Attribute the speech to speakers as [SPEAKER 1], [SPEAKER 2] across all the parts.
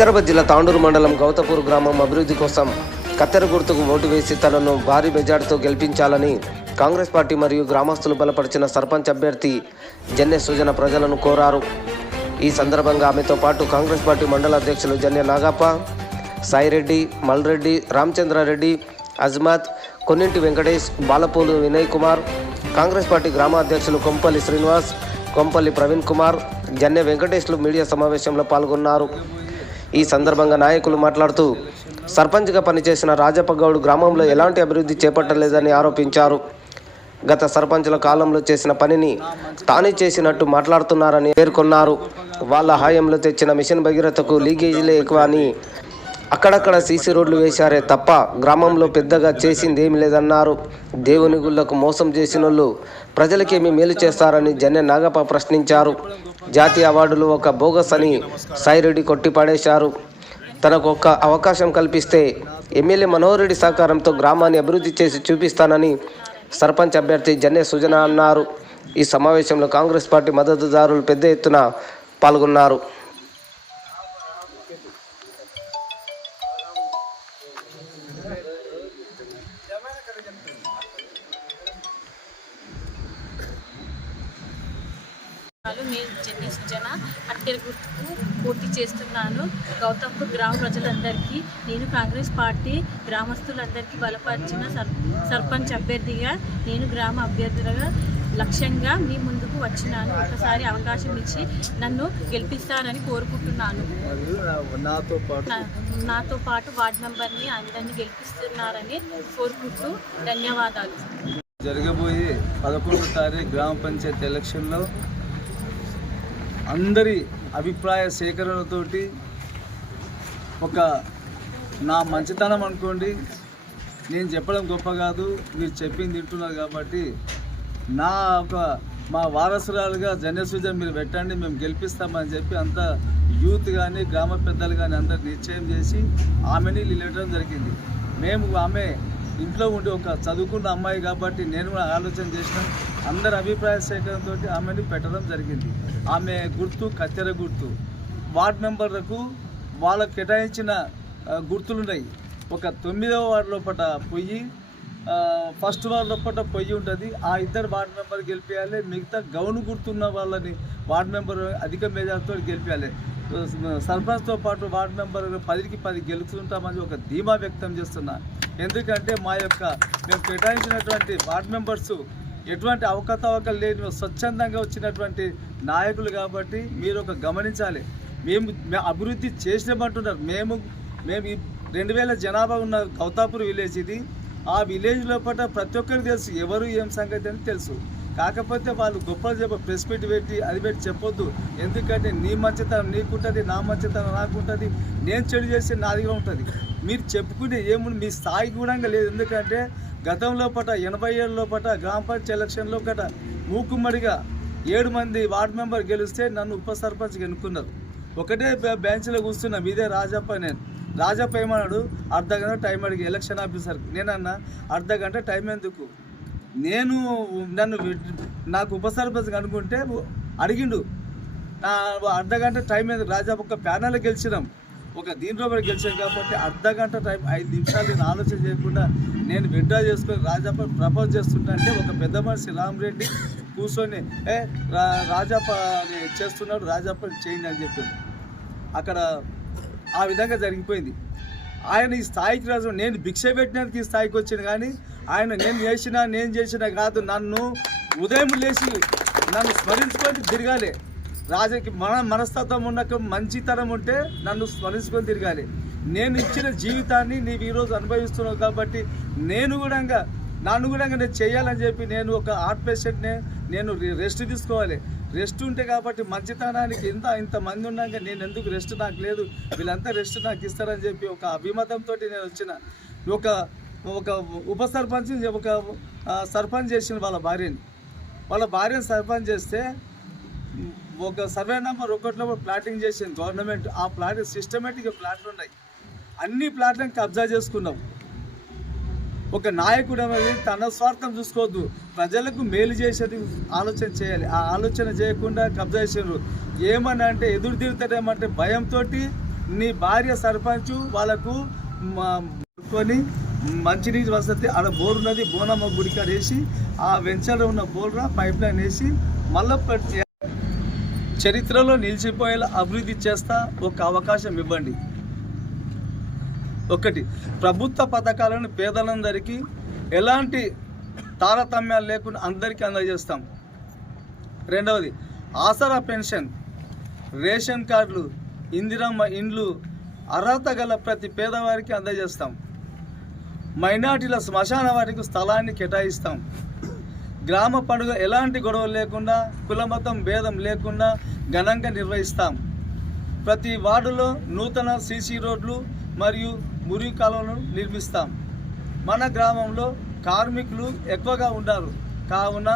[SPEAKER 1] వికారాబాద్ జిల్లా తాండూరు మండలం గౌతపూర్ గ్రామం అభివృద్ధి కోసం కత్తెర గుర్తుకు ఓటు వేసి తనను భారీ మెజార్టీతో గెలిపించాలని కాంగ్రెస్ పార్టీ మరియు గ్రామస్తులు బలపరిచిన సర్పంచ్ అభ్యర్థి జన్నె సుజన ప్రజలను కోరారు. ఈ సందర్భంగా ఆమెతో పాటు కాంగ్రెస్ పార్టీ మండల అధ్యక్షులు జన్నె నాగప్ప సాయిరెడ్డి మల్రెడ్డి రామచంద్రారెడ్డి అజ్మాత్ కొన్నింటి వెంకటేష్ బాలపూలు వినయ్ కుమార్ కాంగ్రెస్ పార్టీ గ్రామ అధ్యక్షులు కొంపల్లి శ్రీనివాస్ కొంపల్లి ప్రవీణ్ కుమార్ జన్నె వెంకటేష్లు మీడియా సమావేశంలో పాల్గొన్నారు. ఈ సందర్భంగా నాయకులు మాట్లాడుతూ సర్పంచ్గా పనిచేసిన రాజప్పగౌడ్ గ్రామంలో ఎలాంటి అభివృద్ధి చేపట్టలేదని ఆరోపించారు. గత సర్పంచుల కాలంలో చేసిన పనిని తానే చేసినట్టు మాట్లాడుతున్నారని పేర్కొన్నారు. వాళ్ళ హాయంలో తెచ్చిన మిషన్ భగీరథకు లీకేజీలే ఎక్కువ అని అక్కడక్కడ సీసీ రోడ్లు వేశారే తప్ప గ్రామంలో పెద్దగా చేసింది ఏమి లేదన్నారు. దేవుని గుళ్ళకు మోసం చేసిన వాళ్ళు ప్రజలకేమి మేలు చేస్తారని జన్నె నాగప్ప ప్రశ్నించారు. జాతీయ అవార్డులు ఒక బోగస్ అని సాయిరెడ్డి కొట్టిపడేశారు. తనకు ఒక్క అవకాశం కల్పిస్తే ఎమ్మెల్యే మనోహర్ రెడ్డి సహకారంతో గ్రామాన్ని అభివృద్ధి చేసి చూపిస్తానని సర్పంచ్ అభ్యర్థి జన్య సుజన అన్నారు. ఈ సమావేశంలో కాంగ్రెస్ పార్టీ మద్దతుదారులు పెద్ద ఎత్తున పాల్గొన్నారు.
[SPEAKER 2] చేస్తున్నాను. గౌతమ్పూర్ గ్రామ ప్రజలందరికీ నేను కాంగ్రెస్ పార్టీ గ్రామస్తులందరికీ బలపరిచిన సర్ సర్పంచ్ అభ్యర్థిగా నేను గ్రామ అభ్యర్థులుగా లక్ష్యంగా మీ ముందుకు వచ్చినాను. ఒకసారి అవకాశం ఇచ్చి నన్ను గెలిపిస్తారని కోరుకుంటున్నాను.
[SPEAKER 3] నాతో పాటు
[SPEAKER 2] నాతో పాటు వార్డ్ మెంబర్ని అందరినీ గెలిపిస్తున్నారని కోరుకుంటూ ధన్యవాదాలు.
[SPEAKER 3] జరగబోయే పదకొండు తారీఖు గ్రామ పంచాయతీ ఎలక్షన్లో అందరి అభిప్రాయ సేకరణతోటి ఒక నా మంచితనం అనుకోండి. నేను చెప్పడం గొప్ప కాదు. మీరు చెప్పింది తింటున్నారు కాబట్టి నా ఒక మా వారసురాలుగా జనసూజన్ మీరు పెట్టండి. మేము గెలిపిస్తామని చెప్పి అంతా యూత్ కానీ గ్రామ పెద్దలు కానీ అందరు నిశ్చయం చేసి ఆమెని నిలవడం జరిగింది. మేము ఆమె ఇంట్లో ఉండి ఒక చదువుకున్న అమ్మాయి కాబట్టి నేను కూడా ఆలోచన చేసిన అందరి అభిప్రాయ సేకరణతో ఆమెని పెట్టడం జరిగింది. ఆమె గుర్తు కత్తెర గుర్తు. వార్డ్ మెంబర్లకు వాళ్ళకు కేటాయించిన గుర్తులున్నాయి. ఒక తొమ్మిదవ వార్డు లోపల పొయ్యి ఫస్ట్ వార్డు లోపల పొయ్యి ఉంటుంది. ఆ ఇద్దరు వార్డు మెంబర్ గెలిపించాలి మిగతా గౌను గుర్తున్న వాళ్ళని వార్డు మెంబర్ అధిక మేజార్తో గెలిపించాలి సర్పంచ్తో పాటు వార్డు మెంబర్ పదికి పది గెలుస్తుంటామని ఒక ధీమా వ్యక్తం చేస్తున్నా. ఎందుకంటే మా యొక్క మేము కేటాయించినటువంటి వార్డు మెంబర్స్ ఎటువంటి అవకతవకలు లేని స్వచ్ఛందంగా వచ్చినటువంటి నాయకులు కాబట్టి మీరు ఒక గమనించాలి. మేము అభివృద్ధి చేసినామంటున్నారు. మేము మేము ఈ రెండు వేల జనాభా ఉన్న గౌతాపూర్ విలేజ్ ఇది. ఆ విలేజ్ లోపల ప్రతి ఒక్కరికి తెలుసు ఎవరు ఏం సంగతి అని తెలుసు. కాకపోతే వాళ్ళు గొప్పలు చెప్ప ప్రెస్ పెట్టి పెట్టి అది పెట్టి చెప్పొద్దు. ఎందుకంటే నీ మంచితనం నీకుంటుంది నా మంచితనం నాకుంటుంది నేను చెడు చేస్తే నాదిగా ఉంటుంది. మీరు చెప్పుకునే ఏముంది మీ స్థాయి కూడా లేదు. ఎందుకంటే గతంలో పట ఎనభై ఏళ్ళలో పట గ్రామ పంచాయతీ ఎలక్షన్లో గట మూకుమ్మడిగా ఏడు మంది వార్డు మెంబర్ గెలిస్తే నన్ను ఉప సర్పంచ్ ఎన్నుకున్నారు. ఒకటే బెంచ్లో కూర్చున్నాం ఇదే రాజప్ప నేను. రాజప్ప ఏమన్నాడు అర్ధ గంట టైం అడిగి ఎలక్షన్ ఆఫీసర్ నేనన్నా అర్ధ గంట టైం ఎందుకు? నేను నన్ను నాకు ఉప సర్పంచ్ అనుకుంటే అడిగిండు. నా అర్ధ గంట టైం ఎందుకు? రాజప్ప ఒక ప్యానల్ గెలిచినాం. ఒక దీంట్లో కూడా గెలిచాం కాబట్టి అర్ధ గంట టైం ఐదు నిమిషాలు నేను ఆలోచన చేయకుండా నేను విడ్డ్రా చేసుకొని రాజప్ప ప్రపోజ్ చేస్తుంటా అంటే ఒక పెద్ద మనిషి రామరెడ్డి కూర్చొని ఏ రా రాజప్ప చేస్తున్నాడు రాజప్ప చేయండి అని చెప్పింది అక్కడ ఆ విధంగా జరిగిపోయింది. ఆయన ఈ స్థాయికి రాజు నేను భిక్ష పెట్టినందుకు ఈ స్థాయికి వచ్చాను కానీ ఆయన నేను చేసినా నేను చేసినా కాదు నన్ను ఉదయం లేచి నన్ను స్మరించుకొని తిరగాలి. రాజకి మన మనస్తత్వం ఉన్న మంచితనం ఉంటే నన్ను స్మరించుకొని తిరగాలి. నేను ఇచ్చిన జీవితాన్ని నీవు ఈరోజు అనుభవిస్తున్నావు కాబట్టి నేను కూడా నన్ను కూడా నేను చేయాలని చెప్పి నేను ఒక హార్ట్ పేషెంట్నే నేను రెస్ట్ తీసుకోవాలి. రెస్ట్ ఉంటే కాబట్టి మంచితనానికి ఇంత ఇంతమంది ఉన్నాక నేను ఎందుకు రెస్ట్ నాకు లేదు వీళ్ళంతా రెస్ట్ నాకు ఇస్తారని చెప్పి ఒక అభిమతంతో నేను వచ్చిన. ఒక ఒక ఉప సర్పంచ్ ఒక సర్పంచ్ చేసిన వాళ్ళ భార్యని. వాళ్ళ భార్యను సర్పంచ్ చేస్తే ఒక సర్వే నెంబర్ ఒకటిలో ప్లాటింగ్ చేసింది గవర్నమెంట్. ఆ ప్లాట్ సిస్టమేటిక్ ప్లాట్లు ఉన్నాయి. అన్ని ప్లాట్లను కబ్జా చేసుకున్నాం. ఒక నాయకుడు అనేది తన స్వార్థం చూసుకోవద్దు. ప్రజలకు మేలు చేసేది ఆలోచన చేయాలి. ఆ ఆలోచన చేయకుండా కబ్జా చేసారు ఏమని అంటే ఎదురు తిరుగుతారేమంటే భయంతో నీ భార్య సర్పంచ్ వాళ్ళకు కొని మంచినీటి వసతి ఆడ బోర్ ఉన్నది బోనమ్మ గుడి కాడ వేసి ఆ వెంచర్లో ఉన్న బోర్రా పైప్ లైన్ వేసి మళ్ళీ చరిత్రలో నిలిచిపోయేలా అభివృద్ధి చేస్తా ఒక అవకాశం ఇవ్వండి. ఒకటి. ప్రభుత్వ పథకాలను పేదలందరికీ ఎలాంటి తారతమ్యాలు లేకుండా అందరికీ అందజేస్తాం. రెండవది ఆసరా పెన్షన్ రేషన్ కార్డులు ఇందిరమ్మ ఇండ్లు అర్హత గల ప్రతి పేదవారికి అందజేస్తాం. మైనార్టీల శ్మశాన వారికి స్థలాన్ని కేటాయిస్తాం. గ్రామ పండుగ ఎలాంటి గొడవలు లేకుండా కులమతం భేదం లేకుండా ఘనంగా నిర్వహిస్తాం. ప్రతి వార్డులో నూతన సీసీ రోడ్లు మరియు మురికి కాలువలను నిర్మిస్తాం. మన గ్రామంలో కార్మికులు ఎక్కువగా ఉన్నారు కావున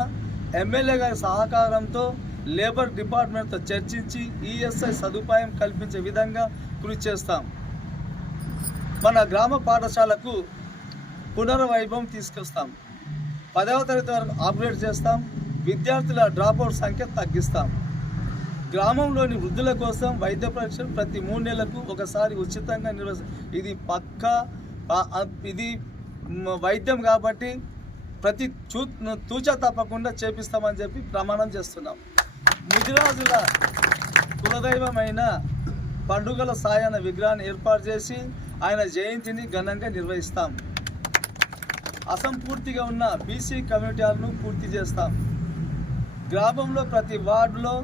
[SPEAKER 3] ఎమ్మెల్యే గారి సహకారంతో లేబర్ డిపార్ట్మెంట్తో చర్చించి ఈఎస్ఐ సదుపాయం కల్పించే విధంగా కృషి చేస్తాం. మన గ్రామ పాఠశాలకు పునర్వైభవం తీసుకొస్తాం. పదవ తరగతి వరకు అప్గ్రేడ్ చేస్తాం. విద్యార్థుల డ్రాప్అవుట్ సంఖ్య తగ్గిస్తాం. గ్రామంలోని వృద్ధుల కోసం వైద్య పరీక్షలు ప్రతి మూడు నెలలకు ఒకసారి ఉచితంగా నిర్వహి ఇది పక్కా ఇది వైద్యం కాబట్టి ప్రతి చూ తూచ తప్పకుండా చేపిస్తామని చెప్పి ప్రమాణం చేస్తున్నాం. ముదిరాజుల కులదైవమైన పండుగల సాయన విగ్రహాన్ని ఏర్పాటు చేసి ఆయన జయంతిని ఘనంగా నిర్వహిస్తాం. అసంపూర్తిగా ఉన్న బీసీ కమ్యూనిటీలను పూర్తి చేస్తాం. గ్రామంలో ప్రతి వార్డులో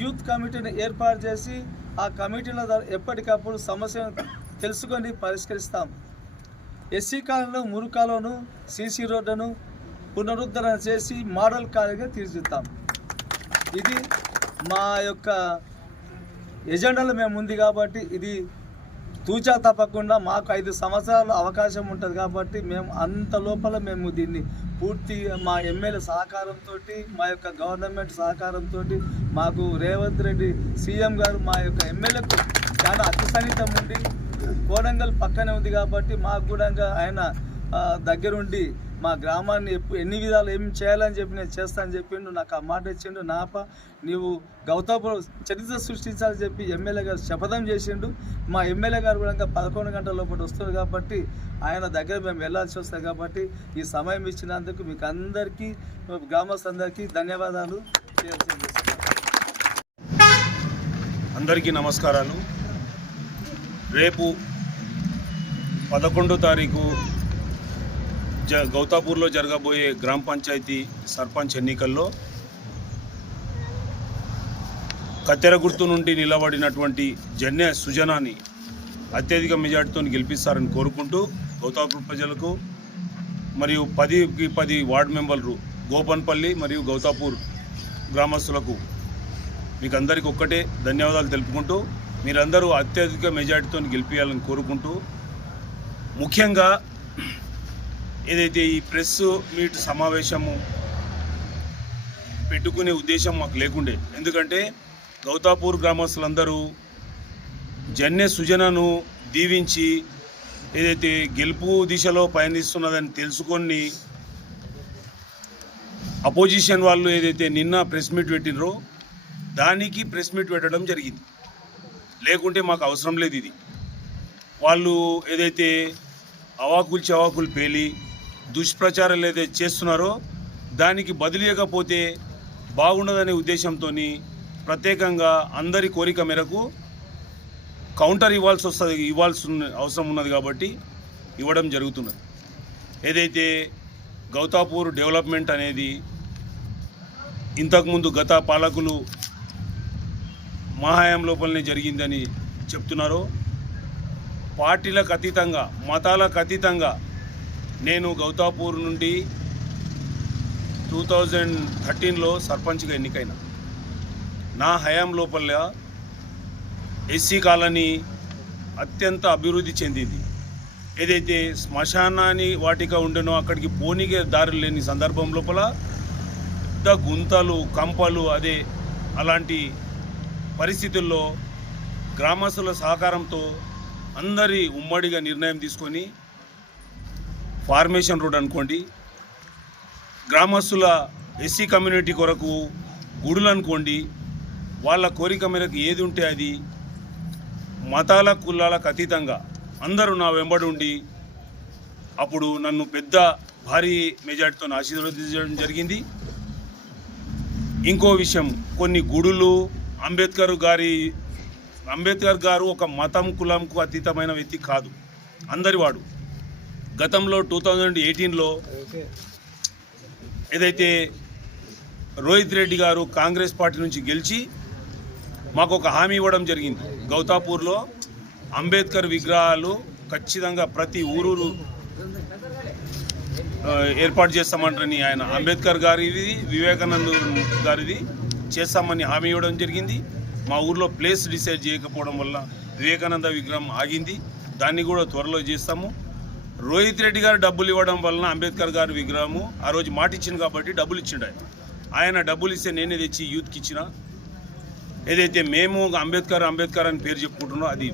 [SPEAKER 3] యూత్ కమిటీని ఏర్పాటు చేసి ఆ కమిటీల ద్వారా ఎప్పటికప్పుడు సమస్యను తెలుసుకొని పరిష్కరిస్తాం. ఎస్సీ కాలంలో మురుకాలను సీసీ రోడ్డును పునరుద్ధరణ చేసి మోడల్ కాలేజీగా తీర్చిదిద్దాం. ఇది మా యొక్క ఎజెండాలో మేము ఉంది కాబట్టి ఇది తూచా తప్పకుండా మాకు ఐదు సంవత్సరాల అవకాశం ఉంటుంది కాబట్టి మేము అంత లోపల మేము దీన్ని పూర్తి మా ఎమ్మెల్యే సహకారంతో మా యొక్క గవర్నమెంట్ సహకారంతో మాకు రేవంత్ రెడ్డి సీఎం గారు మా యొక్క ఎమ్మెల్యేకు చాలా అతి సన్నిహితం ఉండి కోడంగల్ పక్కనే ఉంది కాబట్టి మాకు కూడా ఆయన దగ్గరుండి మా గ్రామాన్ని ఎప్పు- ఎన్ని విధాలు ఏం చేయాలని చెప్పి నేను చేస్తానని చెప్పిండు. నాకు ఆ మాట ఇచ్చిండు. నాప నీవు గౌతాపురం చరిత్ర సృష్టించాలని చెప్పి ఎమ్మెల్యే గారు శపథం చేసిండు. మా ఎమ్మెల్యే గారు కూడా ఇంకా పదకొండు గంటల లోపల వస్తుంది కాబట్టి ఆయన దగ్గర మేము వెళ్ళాల్సి వస్తాం కాబట్టి ఈ సమయం ఇచ్చినందుకు మీకు అందరికీ గ్రామస్తులందరికీ ధన్యవాదాలు.
[SPEAKER 4] అందరికీ నమస్కారాలు. రేపు పదకొండో తారీఖు జ గౌతాపూర్లో జరగబోయే గ్రామ పంచాయతీ సర్పంచ్ ఎన్నికల్లో కత్తెర గుర్తు నుండి నిలబడినటువంటి జన్య సుజనాని అత్యధిక మెజార్టీతో గెలిపిస్తారని కోరుకుంటూ గౌతాపూర్ ప్రజలకు మరియు పదికి పది వార్డు మెంబర్లు గోపన్పల్లి మరియు గౌతాపూర్ గ్రామస్తులకు మీకు అందరికీ ఒక్కటే ధన్యవాదాలు తెలుపుకుంటూ మీరందరూ అత్యధిక మెజార్టీతో గెలిపించాలని కోరుకుంటూ ముఖ్యంగా ఏదైతే ఈ ప్రెస్ మీట్ సమావేశము పెట్టుకునే ఉద్దేశం మాకు లేకుండే. ఎందుకంటే గౌతాపూర్ గ్రామస్తులందరూ జన్య సుజనను దీవించి ఏదైతే గెలుపు దిశలో పయనిస్తున్నదని తెలుసుకొని అపోజిషన్ వాళ్ళు ఏదైతే నిన్న ప్రెస్ మీట్ పెట్టినరో దానికి ప్రెస్ మీట్ పెట్టడం జరిగింది. లేకుంటే మాకు అవసరం లేదు ఇది. వాళ్ళు ఏదైతే అవాకులు చవాకులు పేలి దుష్ప్రచారాలు ఏదైతే చేస్తున్నారో దానికి బదిలీయకపోతే బాగుండదనే ఉద్దేశంతో ప్రత్యేకంగా అందరి కోరిక మేరకు కౌంటర్ ఇవ్వాల్సి వస్తుంది ఇవ్వాల్సి ఉన్న- అవసరం ఉన్నది కాబట్టి ఇవ్వడం జరుగుతున్నది. ఏదైతే గౌతాపూర్ డెవలప్మెంట్ అనేది ఇంతకుముందు గత పాలకులు మహాయం లోపలనే జరిగిందని చెప్తున్నారో పార్టీలకు అతీతంగా మతాలకు అతీతంగా నేను గౌతాపూర్ నుండి టూ థౌజండ్ థర్టీన్లో సర్పంచ్గా ఎన్నికైన. నా హయాం లోపల ఎస్సీ కాలనీ అత్యంత అభివృద్ధి చెందింది. ఏదైతే శ్మశానాన్ని వాటిక ఉండనో అక్కడికి పోనీకే దారి లేని సందర్భం లోపల పెద్ద గుంతలు కంపలు అదే అలాంటి పరిస్థితుల్లో గ్రామస్తుల సహకారంతో అందరి ఉమ్మడిగా నిర్ణయం తీసుకొని ఫార్మేషన్ రోడ్ అనుకోండి గ్రామస్తుల ఎస్సీ కమ్యూనిటీ కొరకు గుడులు అనుకోండి వాళ్ళ కోరిక మేరకు ఏది ఉంటే అది మతాల కులాలకు అతీతంగా అందరూ నా వెంబడి ఉండి అప్పుడు నన్ను పెద్ద భారీ మెజార్టీతో ఆశీర్వదించడం జరిగింది. ఇంకో విషయం కొన్ని గుడులు అంబేద్కర్ గారి అంబేద్కర్ గారు ఒక మతం కులంకు అతీతమైన వ్యక్తి కాదు అందరివాడు. గతంలో టూ థౌజండ్ ఎయిటీన్లో ఏదైతే రోహిత్ రెడ్డి గారు కాంగ్రెస్ పార్టీ నుంచి గెలిచి మాకు ఒక హామీ ఇవ్వడం జరిగింది. గౌతాపూర్లో అంబేద్కర్ విగ్రహాలు ఖచ్చితంగా ప్రతి ఊరూరు ఏర్పాటు చేస్తామంటారని ఆయన అంబేద్కర్ గారిది వివేకానంద గారిది చేస్తామని హామీ ఇవ్వడం జరిగింది. మా ఊర్లో ప్లేస్ డిసైడ్ చేయకపోవడం వల్ల వివేకానంద విగ్రహం ఆగింది. దాన్ని కూడా త్వరలో చేస్తాము. రోహిత్ రెడ్డి గారు డబ్బులు ఇవ్వడం వలన అంబేద్కర్ గారి విగ్రహము ఆ రోజు మాట ఇచ్చింది కాబట్టి డబ్బులు ఇచ్చిండు ఆయన. ఆయన డబ్బులు ఇస్తే నేనే తెచ్చి యూత్కి ఇచ్చిన. ఏదైతే మేము అంబేద్కర్ అంబేద్కర్ అని పేరు చెప్పుకుంటున్నాం అది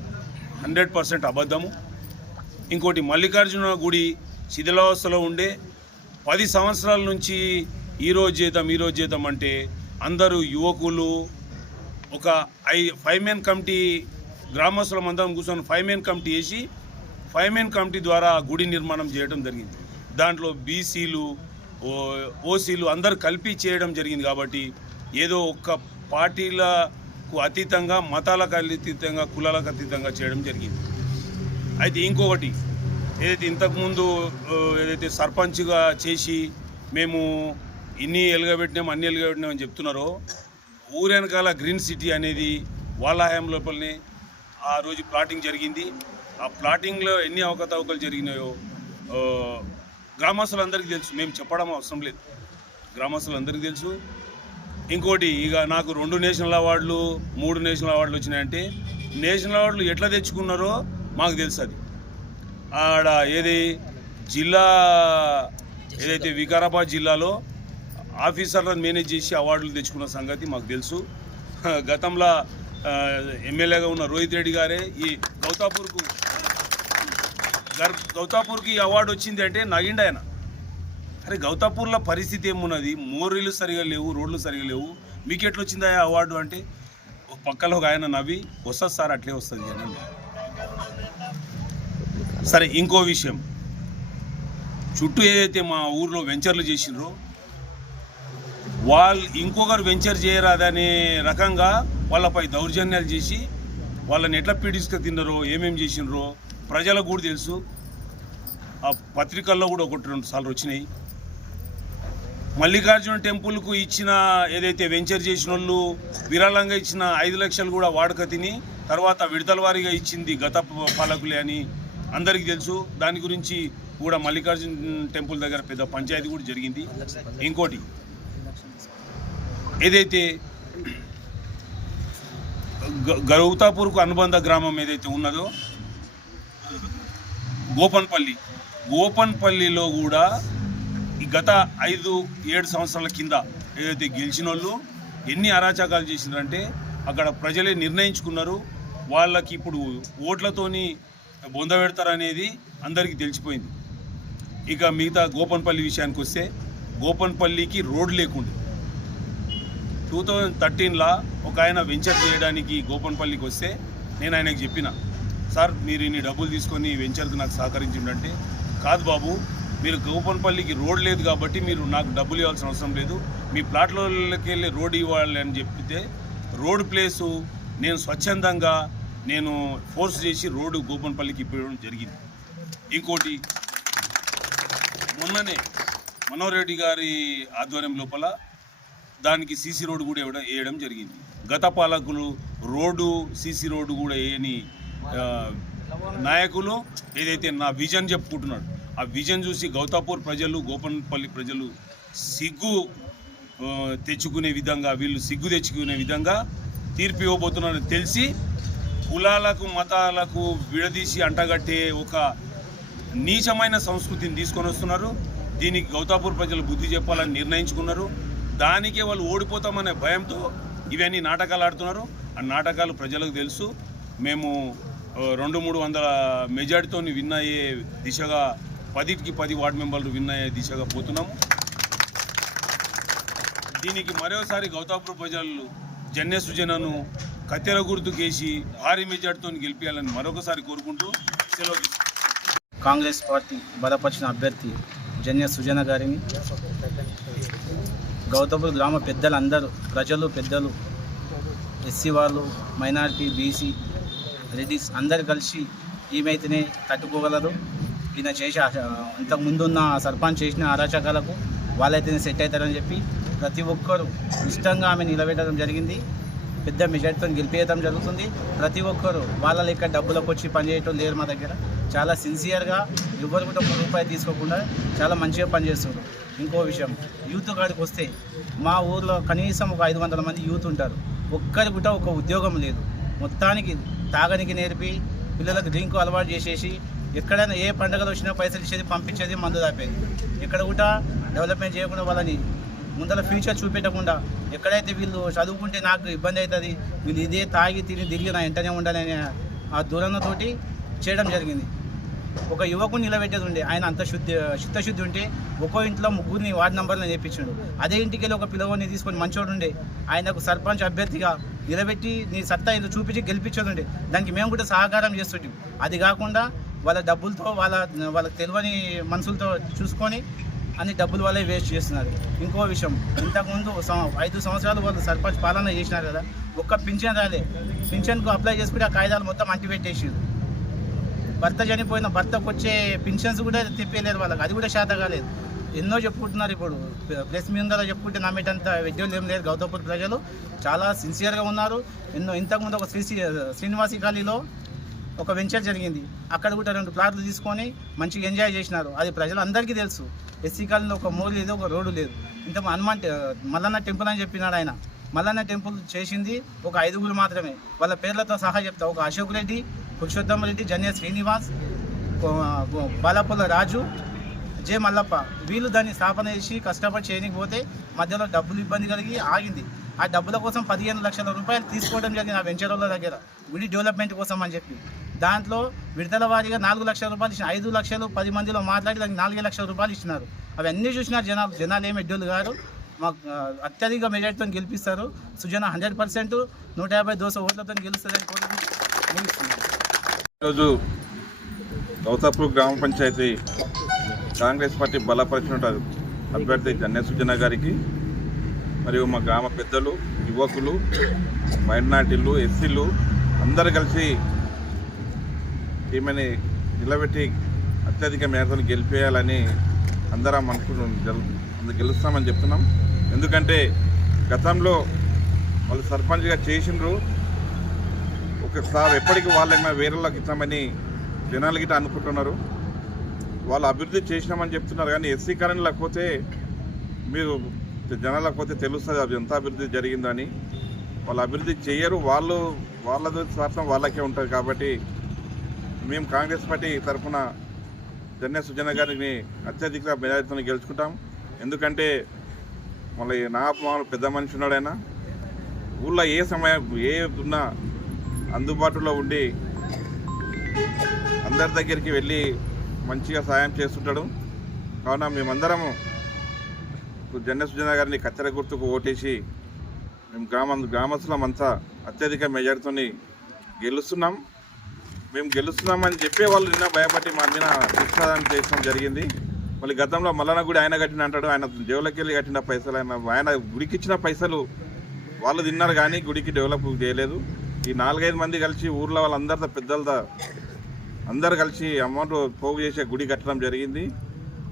[SPEAKER 4] హండ్రెడ్ పర్సెంట్ అబద్ధము. ఇంకోటి మల్లికార్జున గుడి శిథిలావస్థలో ఉండే పది సంవత్సరాల నుంచి ఈరోజు చేద్దాం ఈరోజు చేద్దాం అంటే అందరూ యువకులు ఒక ఐ ఫైవ్ మెన్ కమిటీ గ్రామస్తులం అందరం కూర్చొని ఫైవ్ మెన్ కమిటీ వేసి ఫైవ్మెన్ కమిటీ ద్వారా గుడి నిర్మాణం చేయడం జరిగింది. దాంట్లో బీసీలు ఓసీలు అందరు కలిపి చేయడం జరిగింది కాబట్టి ఏదో ఒక్క పార్టీలకు అతీతంగా మతాలకు అతీతంగా కులాలకు అతీతంగా చేయడం జరిగింది. అయితే ఇంకొకటి ఏదైతే ఇంతకుముందు ఏదైతే సర్పంచ్గా చేసి మేము ఇన్ని ఎలుగబెట్టినాం అన్ని ఎలుగబెట్టినాం అని చెప్తున్నారో ఊరెనకాల గ్రీన్ సిటీ అనేది వాళ్ళ హయాం లోపలనే ఆ రోజు ప్లాటింగ్ జరిగింది. ఆ ప్లాటింగ్లో ఎన్ని అవకతవకలు జరిగినాయో గ్రామస్తులందరికీ తెలుసు. మేము చెప్పడం అవసరం లేదు. గ్రామస్తులందరికీ తెలుసు. ఇంకోటి ఇక నాకు రెండు నేషనల్ అవార్డులు మూడు నేషనల్ అవార్డులు వచ్చినాయంటే నేషనల్ అవార్డులు ఎట్లా తెచ్చుకున్నారో మాకు తెలుసు అది. ఆడ ఏది జిల్లా ఏదైతే వికారాబాద్ జిల్లాలో ఆఫీసర్లను మేనేజ్ చేసి అవార్డులు తెచ్చుకున్న సంగతి మాకు తెలుసు. గతంలో ఎమ్మెల్యేగా ఉన్న రోహిత్ రెడ్డి గారే ఈ గౌతాపూర్కు గర్ గౌతాపూర్కి ఈ అవార్డు వచ్చింది అంటే నగిండి ఆయన. అరే గౌతాపూర్లో పరిస్థితి ఏమున్నది? మోరీలు సరిగా లేవు రోడ్లు సరిగా లేవు. మీకు ఎట్లా వచ్చిందా ఆ అవార్డు అంటే? ఒక పక్కలో ఒక ఆయన నవ్వి వస్తుంది సార్ అట్లే వస్తుంది అని సరే ఇంకో విషయం. చుట్టూ ఏదైతే మా ఊర్లో వెంచర్లు చేసిండ్రో వాళ్ళు ఇంకొకరు వెంచర్ చేయరాదనే రకంగా వాళ్ళపై దౌర్జన్యాలు చేసి వాళ్ళని ఎట్లా పీడిస్క తిన్నారో ఏమేమి చేసినారో ప్రజలకు కూడా తెలుసు. ఆ పత్రికల్లో కూడా ఒకటి రెండు సార్లు వచ్చినాయి. మల్లికార్జున టెంపుల్కు ఇచ్చిన ఏదైతే వెంచర్ చేసిన వాళ్ళు విరాళంగా ఇచ్చిన ఐదు లక్షలు కూడా వాడక తిని తర్వాత విడతల వారీగా ఇచ్చింది గత పాలకులే అని అందరికీ తెలుసు. దాని గురించి కూడా మల్లికార్జున టెంపుల్ దగ్గర పెద్ద పంచాయతీ కూడా జరిగింది. ఇంకోటి ఏదైతే గ- గౌతాపూర్కు అనుబంధ గ్రామం ఏదైతే ఉన్నదో గోపన్పల్లి గోపన్పల్లిలో కూడా ఈ గత ఐదు ఏడు సంవత్సరాల కింద ఏదైతే గెలిచిన వాళ్ళు ఎన్ని అరాచకాలు చేసినారంటే అక్కడ ప్రజలే నిర్ణయించుకున్నారు. వాళ్ళకి ఇప్పుడు ఓట్లతోని బొంద పెడతారనేది అందరికీ తెలిసిపోయింది. ఇక మిగతా గోపన్పల్లి విషయానికి వస్తే గోపన్పల్లికి రోడ్ లేకుండే. టూ థౌజండ్ థర్టీన్లో ఒక ఆయన వెంచర్ చేయడానికి గోపన్పల్లికి వస్తే నేను ఆయనకు చెప్పిన. సార్ మీరు ఇన్ని డబ్బులు తీసుకొని ఈ వెంచర్కి నాకు సహకరించిండంటే కాదు బాబు మీరు గోపన్పల్లికి రోడ్ లేదు కాబట్టి మీరు నాకు డబ్బులు ఇవ్వాల్సిన అవసరం లేదు. మీ ప్లాట్లకి వెళ్ళి రోడ్ ఇవ్వాలి అని చెప్తే రోడ్ ప్లేసు నేను స్వచ్ఛందంగా నేను ఫోర్స్ చేసి రోడ్డు గోపన్పల్లికి ఇప్పడం జరిగింది. ఇంకోటి మొన్ననే మనోహర్ రెడ్డి గారి ఆధ్వర్యం లోపల దానికి సీసీ రోడ్డు కూడా ఇవ్వడం వేయడం జరిగింది. గత పాలకులు రోడ్డు సీసీ రోడ్డు కూడా వేయని నాయకులు ఏదైతే నా విజన్ చెప్పుకుంటున్నాడు ఆ విజన్ చూసి గౌతాపూర్ ప్రజలు గోపన్పల్లి ప్రజలు సిగ్గు తెచ్చుకునే విధంగా వీళ్ళు సిగ్గు తెచ్చుకునే విధంగా తీర్పు ఇవ్వబోతున్నారని తెలిసి కులాలకు మతాలకు విడదీసి అంటగట్టే ఒక నీచమైన సంస్కృతిని తీసుకొని వస్తున్నారు. దీనికి గౌతాపూర్ ప్రజలు బుద్ధి చెప్పాలని నిర్ణయించుకున్నారు. దానికే వాళ్ళు ఓడిపోతామనే భయంతో ఇవన్నీ నాటకాలు ఆడుతున్నారు. ఆ నాటకాలు ప్రజలకు తెలుసు. మేము రెండు మూడు వందల మెజార్టీతో విన్ అయ్యే దిశగా పదికి పది వార్డు మెంబర్లు విన్ అయ్యే దిశగా పోతున్నాము. దీనికి మరోసారి గౌతాపూర్ ప్రజలు జన్య సుజనను కత్తెర గుర్తుకేసి భారీ మెజార్టీతో గెలిపించాలని మరొకసారి కోరుకుంటూ సెలవు
[SPEAKER 5] కాంగ్రెస్ పార్టీ బలపరిచిన అభ్యర్థి జన్య సుజన గారిని గౌతమపురం గ్రామ పెద్దలందరూ ప్రజలు పెద్దలు ఎస్సీ వాళ్ళు మైనార్టీ బీసీ రెడ్డిస్ అందరు కలిసి ఏమైతేనే తట్టుకోగలరు. ఈయన చేసే ఇంతకు ముందున్న సర్పంచ్ చేసిన అరాచకాలకు వాళ్ళైతేనే సెట్ అవుతారని చెప్పి ప్రతి ఒక్కరు ఇష్టంగా ఆమె నిలబెట్టడం జరిగింది. పెద్ద మెజార్టీతో గెలిపేయడం జరుగుతుంది. ప్రతి ఒక్కరు వాళ్ళ లెక్క డబ్బులకు వచ్చి పనిచేయటం లేరు మా దగ్గర. చాలా సిన్సియర్గా ఎవరు కూడా ఒక రూపాయి తీసుకోకుండా చాలా మంచిగా పనిచేస్తున్నారు. ఇంకో విషయం యూత్ కాడికి వస్తే మా ఊర్లో కనీసం ఒక ఐదు వందల మంది యూత్ ఉంటారు. ఒక్కరి కూడా ఒక ఉద్యోగం లేదు. మొత్తానికి తాగనికి నేర్పి పిల్లలకు డ్రింక్ అలవాటు చేసేసి ఎక్కడైనా ఏ పండుగలు వచ్చినా పైసలు ఇచ్చేది పంపించేది మందు దాపేది ఎక్కడ కూడా డెవలప్మెంట్ చేయకుండా వాళ్ళని ముందర ఫ్యూచర్ చూపెట్టకుండా ఎక్కడైతే వీళ్ళు చదువుకుంటే నాకు ఇబ్బంది అవుతుంది వీళ్ళు ఇదే తాగి తిని తిరిగి నా వెంటనే ఉండాలనే ఆ దూరంతోటి చేయడం జరిగింది. ఒక యువకుని నిలబెట్టేది ఉండే ఆయన అంత శుద్ధి చిత్తశుద్ధి ఉంటే ఒక్కో ఇంట్లో ముగ్గురిని వార్డు నంబర్లో నేర్పించాడు. అదే ఇంటికి వెళ్ళి ఒక పిలవని తీసుకొని మంచోడు ఉండే ఆయనకు సర్పంచ్ అభ్యర్థిగా నిలబెట్టి నీ సత్తా ఇది చూపించి గెలిపించేది ఉండే దానికి మేము కూడా సహకారం చేస్తుంటాం అది కాకుండా వాళ్ళ డబ్బులతో వాళ్ళ వాళ్ళకి తెలియని మనుషులతో చూసుకొని అన్ని డబ్బుల వల్లే వేస్ట్ చేస్తున్నారు. ఇంకో విషయం ఇంతకుముందు ఐదు సంవత్సరాలు వాళ్ళు సర్పంచ్ పాలన చేసినారు కదా. ఒక్క పింఛన్ రాలే. పింఛన్కు అప్లై చేసుకుంటే ఆ కాగితాలు మొత్తం అంటిపెట్టేసారు భర్త చనిపోయిన భర్తకు వచ్చే పింఛన్స్ కూడా తిప్పేయలేరు వాళ్ళకి. అది కూడా శాత కాలేదు. ఎన్నో చెప్పుకుంటున్నారు ఇప్పుడు. ప్రెస్ మీద చెప్పుకుంటే నమ్మేటంత విద్యులు ఏం లేదు. గౌతమపూర్ ప్రజలు చాలా సిన్సియర్గా ఉన్నారు. ఎన్నో ఇంతకుముందు ఒక శ్రీ శ్రీనివాసి ఖాళీలో ఒక వెంచర్ జరిగింది. అక్కడ కూడా రెండు ప్లాట్లు తీసుకొని మంచిగా ఎంజాయ్ చేసినారు. అది ప్రజలందరికీ తెలుసు. ఎస్సీ కాలనీలో ఒక మోరు లేదు ఒక రోడ్డు లేదు. ఇంత హనుమాన్ మల్లన్న టెంపుల్ అని చెప్పినాడు ఆయన. మల్లన్న టెంపుల్ చేసింది ఒక ఐదుగురు మాత్రమే. వాళ్ళ పేర్లతో సహా చెప్తా. ఒక అశోక్ రెడ్డి పురుషోత్తమ రెడ్డి జన్య శ్రీనివాస్ బాలాపుల రాజు జే మల్లప్ప. వీళ్ళు దాన్ని స్థాపన చేసి కష్టపడి చేయకపోతే మధ్యలో డబ్బులు ఇబ్బంది కలిగి ఆగింది. ఆ డబ్బుల కోసం పదిహేను లక్షల రూపాయలు తీసుకోవడం జరిగింది ఆ వెంచర్ వాళ్ళ దగ్గర. గుడి డెవలప్మెంట్ కోసం అని చెప్పి. దాంట్లో విడతల వారీగా నాలుగు లక్షల రూపాయలు ఇచ్చిన ఐదు లక్షలు పది మందిలో మాట్లాడి దానికి నాలుగు లక్షల రూపాయలు ఇచ్చినారు. అవన్నీ చూసినారు జనాలు. జనాలు ఏమి ఎడ్డోళ్ళు గారు మాకు అత్యధిక మెజార్టీతో గెలిపిస్తారు. సుజన హండ్రెడ్ పర్సెంట్ నూట యాభై దోశ ఓట్లతో గెలుస్తుందని కోరుకుంటున్నాను.
[SPEAKER 6] ఈరోజు గౌతాపూర్ గ్రామ పంచాయతీ కాంగ్రెస్ పార్టీ బలపరిచిన అభ్యర్థి జన్య సుజన గారికి మరియు మా గ్రామ పెద్దలు యువకులు మైనార్టీలు ఎస్సీలు అందరు కలిసి ఈమెని నిలబెట్టి అత్యధిక మేరతను గెలిపేయాలని అందరం అనుకుంటున్నాం. గెలుస్తామని చెప్తున్నాం. ఎందుకంటే గతంలో వాళ్ళు సర్పంచ్గా చేసిండ్రు. ఒకసారి ఎప్పటికీ వాళ్ళేమైనా వేరేళ్ళకి ఇస్తామని జనాలు గిట్ట అనుకుంటున్నారు. వాళ్ళు అభివృద్ధి చేసినామని చెప్తున్నారు కానీ ఎస్సీ కరెంట్ లేకపోతే మీరు జనాలకు పోతే తెలుస్తుంది అది ఎంత అభివృద్ధి జరిగిందని. వాళ్ళు అభివృద్ధి చేయరు వాళ్ళు వాళ్ళ స్వార్థం వాళ్ళకే ఉంటుంది కాబట్టి మేము కాంగ్రెస్ పార్టీ తరఫున జన్య సుజన గారిని అత్యధిక మెజారిటీతో గెలుచుకుంటాం. ఎందుకంటే మళ్ళీ నా పెద్ద మనిషి ఉన్నాడైనా ఊళ్ళో ఏ సమయం ఏ ఉన్నా అందుబాటులో ఉండి అందరి దగ్గరికి వెళ్ళి మంచిగా సాయం చేస్తుంటాడు. కావున మేమందరము జన్న సుజన గారిని కత్తెర గుర్తుకు ఓటేసి మేము గ్రామం గ్రామస్తులమంతా అత్యధిక మెజార్టీతో గెలుస్తున్నాం. మేము గెలుస్తున్నామని చెప్పే వాళ్ళు నిన్న భయపడి మా నిన్న నిష్పాదన చేయడం జరిగింది. మళ్ళీ గతంలో మల్లన గుడి ఆయన కట్టిన అంటాడు. ఆయన జేబులకి వెళ్ళి కట్టిన పైసలు ఆయన ఆయన గుడికి ఇచ్చిన పైసలు వాళ్ళు తిన్నారు కానీ గుడికి డెవలప్ చేయలేదు. ఈ నాలుగైదు మంది కలిసి ఊర్లో వాళ్ళందరితో పెద్దలతో అందరు కలిసి అమౌంట్ పోగు చేసే గుడి కట్టడం జరిగింది.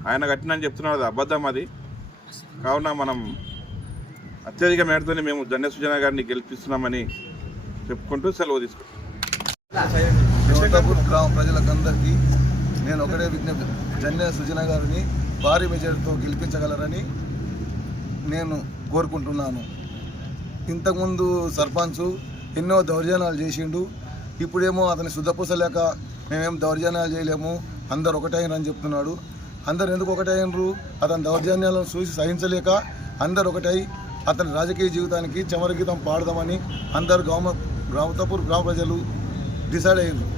[SPEAKER 6] ఆయన కట్టినని చెప్తున్నాడు అది అబద్ధం అది. కావున మనం అత్యధిక మేరతోనే మేము ధన్య సుజన గారిని గెలిపిస్తున్నామని చెప్పుకుంటూ సెలవు తీసుకుంటాం
[SPEAKER 7] గ్రామ ప్రజలకందరికీ నేను ఒకటే విజ్ఞప్తి జన్య సుజన గారిని భారీ మెజారిటీతో గెలిపించగలరని నేను కోరుకుంటున్నాను. ఇంతకుముందు సర్పంచ్ ఎన్నో దౌర్జన్యాలు చేసిండు. ఇప్పుడేమో అతని శుద్ధపూసలేక మేమేం దౌర్జన్యాలు చేయలేము. అందరు ఒకటైనని చెప్తున్నాడు. అందరు ఎందుకు ఒకటైనరు? అతని దౌర్జన్యాలను చూసి సహించలేక అందరు ఒకటై అతని రాజకీయ జీవితానికి చమరగీతం పాడదామని అందరు గ్రామ గ్రామతాపూర్ గ్రామ ప్రజలు డిసైడ్ అయ్యారు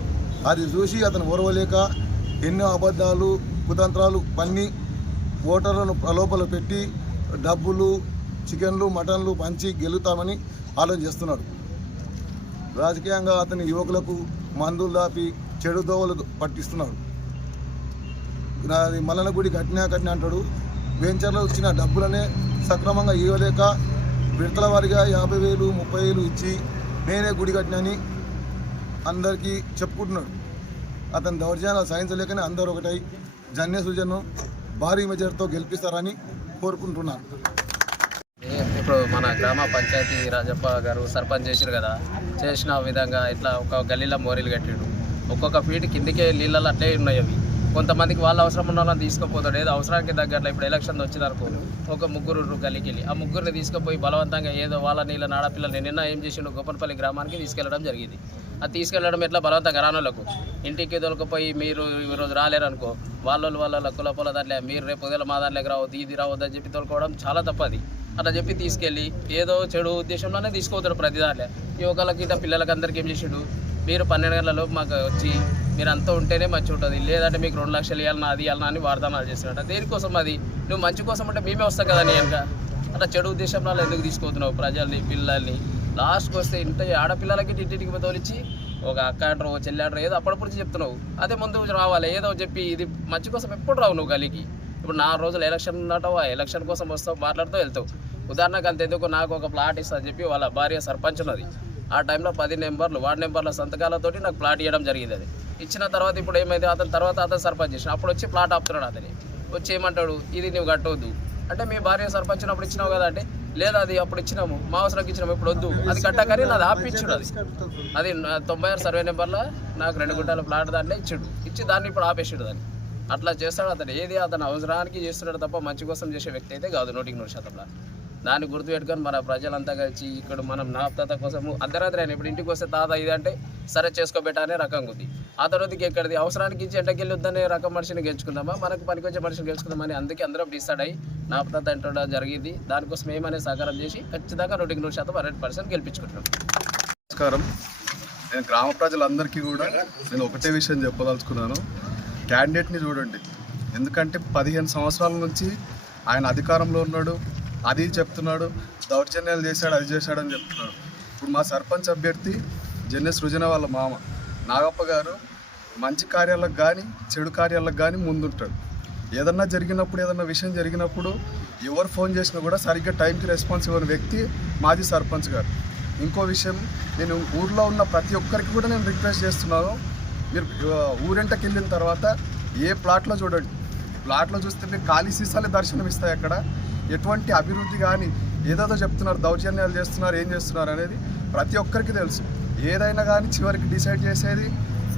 [SPEAKER 7] అది చూసి అతను ఓర్వలేక ఎన్నో అబద్ధాలు కుతంత్రాలు పన్ని ఓటర్లను ప్రలోభాల పెట్టి డబ్బులు చికెన్లు మటన్లు పంచి గెలుతామని ఆలోచన చేస్తున్నాడు. రాజకీయంగా అతని యువకులకు మందులు దాపి చెడు దోవలు పట్టిస్తున్నాడు నాది మల్లన గుడి కట్టినా కట్టినా అంటాడు వెంచర్లో వచ్చిన డబ్బులనే సక్రమంగా ఇవ్వలేక విడతల వారిగా యాభై వేలు ముప్పై వేలు ఇచ్చి నేనే గుడి కట్టినని అందరికీ చెప్పుకుంటున్నాడు. అతని దౌర్జన్యాలు సాధించలేకనే అందరూ ఒకటై జన్య సూచనను భారీ మెజార్టీతో గెలిపిస్తారని కోరుకుంటున్నాను.
[SPEAKER 8] ఇప్పుడు మన గ్రామ పంచాయతీ రాజప్ప గారు సర్పంచ్ చేసిరు కదా చేసిన విధంగా ఇట్లా ఒక గల్లీలో మోరీలు కట్టాడు ఒక్కొక్క ఫీట్ కిందికే నీళ్ళలో అట్లే ఉన్నాయి అవి. కొంతమందికి వాళ్ళ అవసరం ఉన్న వాళ్ళని తీసుకుపోతాడు ఏదో అవసరానికి తగ్గట్ల ఇప్పుడు ఎలక్షన్ వచ్చినారు ఒక ముగ్గురు గల్లీకి వెళ్ళి ఆ ముగ్గురిని తీసుకుపోయి బలవంతంగా ఏదో వాళ్ళ నీళ్ళ నాడపిల్లని నిన్న ఏం చేసిండు గోపనపల్లి గ్రామానికి తీసుకెళ్ళడం జరిగింది. అది తీసుకెళ్ళడం ఎట్లా బలవంతంగా రానులకు ఇంటికి దొరకపోయి మీరు ఈరోజు రాలేరు అనుకో వాళ్ళ వాళ్ళ కుల పొల దాంట్లో మీరు రేపు ఉదయం మా దాంట్లోకి రావద్దు ఇది రావద్దు అని చెప్పి తోలుకోవడం చాలా తప్పది అట్లా చెప్పి తీసుకెళ్ళి ఏదో చెడు ఉద్దేశంలోనే తీసుకుపోతాడు ప్రతి దాంట్లో. యువకులకి ఇట్లా పిల్లలకి అందరికీ ఏం చేసాడు? మీరు పన్నెండు గంటలలో మాకు వచ్చి మీరు అంతా ఉంటేనే మంచి ఉంటుంది. లేదంటే మీకు రెండు లక్షలు ఇవ్వాలన్నా అది ఇవ్వాలన్నా అని వాగ్దానాలు చేస్తున్నాడు. దేనికోసం అది? నువ్వు మంచి కోసం అంటే మేమే వస్తాం కదా నీ వెనక. అట్లా చెడు ఉద్దేశంలో ఎందుకు తీసుకుపోతున్నావు ప్రజల్ని పిల్లల్ని? లాస్ట్కి వస్తే ఇంట ఆడపిల్లలకి ఇంటింటికి తోలిచ్చి ఒక అక్క అంటారు ఒక చెల్లి అంటారు ఏదో అప్పుడప్పుడు చెప్తున్నావు. అదే ముందు రావాలి. ఏదో చెప్పి ఇది మంచి కోసం ఎప్పుడు రావు నువ్వు గలికి ఇప్పుడు నా రోజులు ఎలక్షన్ ఉన్నట్టు ఎలక్షన్ కోసం వస్తావు మాట్లాడుతూ వెళ్తావు. ఉదాహరణకు అంత ఎందుకు నాకు ఒక ప్లాట్ ఇస్తా అని చెప్పి వాళ్ళ భార్య సర్పంచ్ ఉన్నది. ఆ టైంలో పది నెంబర్లు వార్డు నెంబర్ల సంతకాలతోటి నాకు ప్లాట్ ఇవ్వడం జరిగింది అది ఇచ్చిన తర్వాత ఇప్పుడు ఏమైంది? అతని తర్వాత అతను సర్పంచ్ చేసిన అప్పుడు వచ్చి ప్లాట్ ఆపుతున్నాడు అతని. వచ్చి ఏమంటాడు? ఇది నువ్వు కట్టవద్దు అంటే మీ భార్య సర్పంచ్ అప్పుడు ఇచ్చినావు కదా అంటే లేదా అది అప్పుడు ఇచ్చినాము మా అవసరంకి ఇచ్చినాము ఇప్పుడు వద్దు. అది కట్టకని నాది ఆపిచ్చుడు అది. అది నా తొంభై ఆరు సర్వే నెంబర్లో నాకు రెండు గుంటల ప్లాట్ దాంట్లో ఇచ్చాడు. ఇచ్చి దాన్ని ఇప్పుడు ఆపేసాడు దాన్ని. అట్లా చేస్తాడు అతను. ఏది అతను అవసరానికి చేస్తున్నాడు తప్ప మంచి కోసం చేసే వ్యక్తి అయితే కాదు నూటికి నూరు శాతంలో దాన్ని గుర్తుపెట్టుకొని మన ప్రజలంతా కలిసి ఇక్కడ మనం నా తాత కోసము అర్ధరాత్రి ఆయన ఇప్పుడు ఇంటికి వస్తే తాత ఇదంటే సరే చేసుకోబెట్టనే రకం ఉంది. ఆ తర్వాతకి ఎక్కడిది? అవసరానికి ఇచ్చి ఎంటకెళ్ళి రకం మనిషిని గెలుచుకుందామా? మనకు పనికొచ్చే మనిషిని గెలుచుకుందామని అందుకే అందరం డిసైడ్ అయ్యి నా తాత ఎంటడం జరిగింది. దానికోసం ఏమనే సహకారం చేసి ఖచ్చితంగా నూటికి నూరు శాతం హండ్రెడ్ పర్సెంట్ గెలిపించుకుంటున్నాం.
[SPEAKER 9] నమస్కారం. నేను గ్రామ ప్రజలందరికీ కూడా నేను ఒకటే విషయం చెప్పదలుచుకున్నాను. క్యాండిడేట్ని చూడండి. ఎందుకంటే పదిహేను సంవత్సరాల నుంచి ఆయన అధికారంలో ఉన్నాడు అది చెప్తున్నాడు దౌర్జన్యాలు చేశాడు అది చేశాడని చెప్తున్నాడు ఇప్పుడు మా సర్పంచ్ అభ్యర్థి జన్య సృజన వాళ్ళ మామ. నాగప్ప గారు మంచి కార్యాలకు కానీ చెడు కార్యాలకు కానీ ముందుంటాడు. ఏదన్నా జరిగినప్పుడు ఏదన్నా విషయం జరిగినప్పుడు ఎవరు ఫోన్ చేసినా కూడా సరిగ్గా టైంకి రెస్పాన్స్ ఇవ్వని వ్యక్తి మాజీ సర్పంచ్ గారు. ఇంకో విషయం నేను ఊర్లో ఉన్న ప్రతి ఒక్కరికి కూడా నేను రిక్వెస్ట్ చేస్తున్నాను మీరు ఆ, వెళ్ళిన తర్వాత ఏ ప్లాట్లో చూడండి. ప్లాట్లో చూస్తే మీకు ఖాళీ సీసాలే దర్శనం ఇస్తాయి అక్కడ. ఎటువంటి అభివృద్ధి కానీ ఏదేదో చెప్తున్నారు దౌర్జన్యాలు చేస్తున్నారు ఏం చేస్తున్నారు అనేది ప్రతి ఒక్కరికి తెలుసు. ఏదైనా కానీ చివరికి డిసైడ్ చేసేది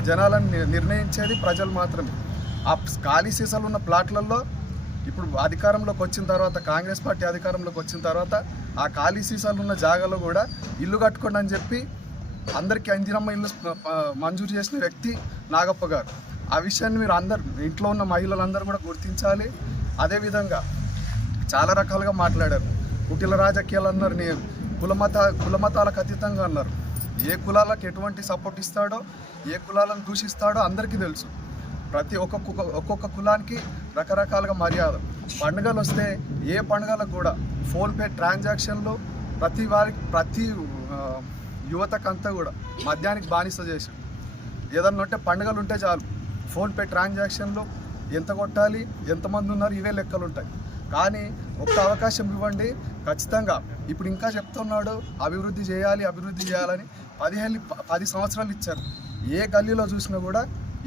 [SPEAKER 9] జనాలను ని- నిర్ణయించేది ప్రజలు మాత్రమే. ఆ ఖాళీ సీసాలు ఉన్న ప్లాట్లలో ఇప్పుడు అధికారంలోకి వచ్చిన తర్వాత కాంగ్రెస్ పార్టీ అధికారంలోకి వచ్చిన తర్వాత ఆ ఖాళీ సీసాలు ఉన్న జాగాలో కూడా ఇల్లు కట్టుకోండి అని చెప్పి అందరికీ అందినమ్మ ఇల్లు మంజూరు చేసిన వ్యక్తి నాగప్ప గారు. ఆ విషయాన్ని మీరు అందరు ఇంట్లో ఉన్న మహిళలందరూ కూడా గుర్తించాలి. అదేవిధంగా చాలా రకాలుగా మాట్లాడారు. కుటిల రాజకీయాలు అన్నారు నేను. కులమత కులమతాలకు అతీతంగా అన్నారు. ఏ కులాలకు ఎటువంటి సపోర్ట్ ఇస్తాడో ఏ కులాలను దూషిస్తాడో అందరికీ తెలుసు. ప్రతి ఒక్కొక్క ఒక్కొక్క కులానికి రకరకాలుగా మర్యాద. పండుగలు వస్తే ఏ పండుగలకు కూడా ఫోన్పే ట్రాన్సాక్షన్లు ప్రతి వారికి ప్రతి యువతకంతా కూడా మద్యానికి బానిస చేసాడు ఏదన్నా ఉంటే పండుగలు ఉంటే చాలు. ఫోన్పే ట్రాన్సాక్షన్లు ఎంత కొట్టాలి ఎంతమంది ఉన్నారు ఇవే లెక్కలు ఉంటాయి కానీ ఒక్క అవకాశం ఇవ్వండి. ఖచ్చితంగా ఇప్పుడు ఇంకా చెప్తున్నాడు అభివృద్ధి చేయాలి అభివృద్ధి చేయాలని పదిహేను పది సంవత్సరాలు ఇచ్చారు. ఏ గల్లీలో చూసినా కూడా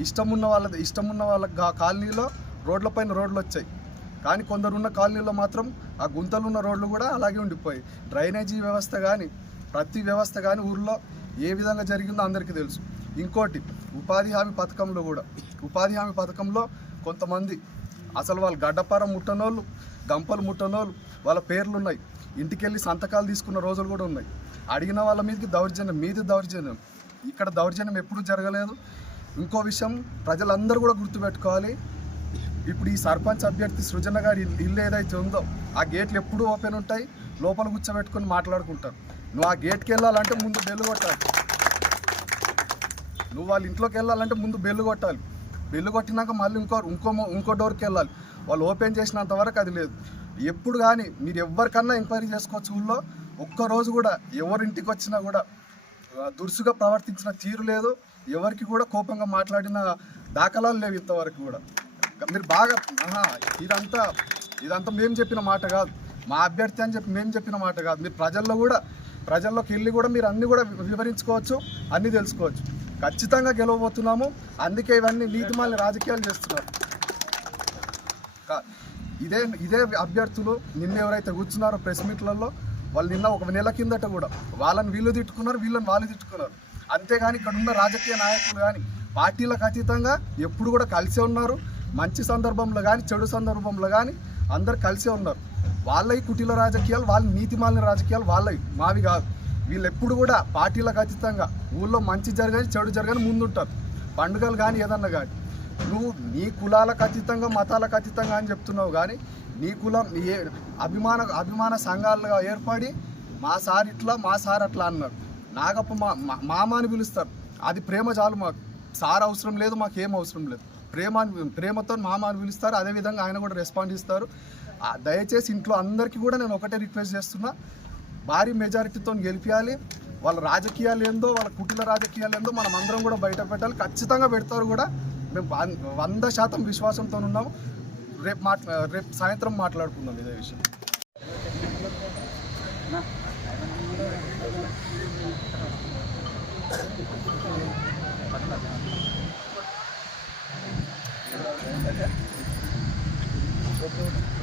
[SPEAKER 9] ఇష్టం ఉన్న వాళ్ళ ఇష్టం ఉన్న వాళ్ళ కాలనీలో రోడ్లపైన రోడ్లు వచ్చాయి. కానీ కొందరు ఉన్న కాలనీలో మాత్రం ఆ గుంతలు ఉన్న రోడ్లు కూడా అలాగే ఉండిపోయి డ్రైనేజీ వ్యవస్థ కానీ ప్రతి వ్యవస్థ కానీ ఊర్లో ఏ విధంగా జరిగిందో అందరికీ తెలుసు. ఇంకోటి ఉపాధి హామీ పథకంలో కూడా. ఉపాధి హామీ పథకంలో కొంతమంది అసలు వాళ్ళు గడ్డపార ముట్టనోళ్ళు గంపలు ముట్టనోళ్ళు వాళ్ళ పేర్లు ఉన్నాయి. ఇంటికెళ్ళి సంతకాలు తీసుకున్న రోజులు కూడా ఉన్నాయి. అడిగిన వాళ్ళ మీదకి దౌర్జన్యం మీది దౌర్జన్యం. ఇక్కడ దౌర్జన్యం ఎప్పుడూ జరగలేదు. ఇంకో విషయం ప్రజలందరూ కూడా గుర్తుపెట్టుకోవాలి. ఇప్పుడు ఈ సర్పంచ్ అభ్యర్థి సృజన గారి ఇల్లు- ఇల్లు ఏదైతే ఉందో ఆ గేట్లు ఎప్పుడూ ఓపెన్ ఉంటాయి. లోపల కూర్చోబెట్టుకొని మాట్లాడుకుంటారు. నువ్వు ఆ గేట్కి వెళ్ళాలంటే ముందు బెల్లు కొట్టాలి. నువ్వు వాళ్ళ ఇంట్లోకి వెళ్ళాలంటే ముందు బెల్లు కొట్టాలి. బెల్లు కొట్టినాక మళ్ళీ ఇంకో ఇంకో ఇంకో డోర్కి వెళ్ళాలి. వాళ్ళు ఓపెన్ చేసినంత వరకు అది లేదు. ఎప్పుడు కానీ మీరు ఎవరికన్నా ఎంక్వైరీ చేసుకోవచ్చు ఊళ్ళో. ఒక్క రోజు కూడా ఎవరింటికి వచ్చినా కూడా దురుసుగా ప్రవర్తించిన తీరు లేదు. ఎవరికి కూడా కోపంగా మాట్లాడిన దాఖలాలు లేవు ఇంతవరకు కూడా. మీరు బాగా ఇదంతా ఇదంతా మేము చెప్పిన మాట కాదు. మా అభ్యర్థి అని చెప్పి మేము చెప్పిన మాట కాదు. మీరు ప్రజల్లో కూడా ప్రజల్లోకి వెళ్ళి కూడా మీరు అన్నీ కూడా వివరించుకోవచ్చు అన్నీ తెలుసుకోవచ్చు. ఖచ్చితంగా గెలవబోతున్నాము. అందుకే ఇవన్నీ నీతిమాలిన రాజకీయాలు చేస్తున్నారు. ఇదే ఇదే అభ్యర్థులు నిన్న ఎవరైతే కూర్చున్నారో ప్రెస్ మీట్లలో వాళ్ళు నిన్న ఒక నెల కిందట కూడా వాళ్ళని వీళ్ళు తిట్టుకున్నారు వీళ్ళని వాళ్ళు తిట్టుకున్నారు. అంతేగాని ఇక్కడ ఉన్న రాజకీయ నాయకులు కానీ పార్టీలకు అతీతంగా ఎప్పుడు కూడా కలిసే ఉన్నారు. మంచి సందర్భంలో కానీ చెడు సందర్భంలో కానీ అందరు కలిసే ఉన్నారు. వాళ్ళవి కుటీల రాజకీయాలు వాళ్ళ నీతిమాలిన రాజకీయాలు వాళ్ళవి మావి కాదు. వీళ్ళు ఎప్పుడు కూడా పార్టీలకు ఖచ్చితంగా ఊళ్ళో మంచి జరగని చెడు జరగని ముందుంటారు. పండుగలు కానీ ఏదన్నా కానీ. నువ్వు నీ కులాలకు ఖచ్చితంగా మతాలకు ఖచ్చితంగా అని చెప్తున్నావు కానీ నీ కులం నీ ఏ అభిమాన అభిమాన సంఘాలుగా ఏర్పడి మా సార్ ఇట్లా మా సార్ అట్లా అన్నారు. నాగప్ప మా మామ అని పిలుస్తారు. అది ప్రేమ చాలు మాకు. సార్ అవసరం లేదు మాకు ఏం అవసరం లేదు. ప్రేమ ప్రేమతో మామ అని పిలుస్తారు. అదేవిధంగా ఆయన కూడా రెస్పాండ్ ఇస్తారు. దయచేసి ఇంట్లో అందరికీ కూడా నేను ఒకటే రిక్వెస్ట్ చేస్తున్నా. భారీ మెజారిటీతో గెలిపించాలి వాళ్ళ రాజకీయాలు ఏందో వాళ్ళ కుటుంబ రాజకీయాలు ఏందో మనం అందరం కూడా బయట పెట్టాలి. ఖచ్చితంగా పెడతారు కూడా. మేము వంద శాతం విశ్వాసంతో ఉన్నాము రేపు మాట్లా రేపు సాయంత్రం మాట్లాడుకుందాం ఇదే విషయం.
[SPEAKER 7] ఓకే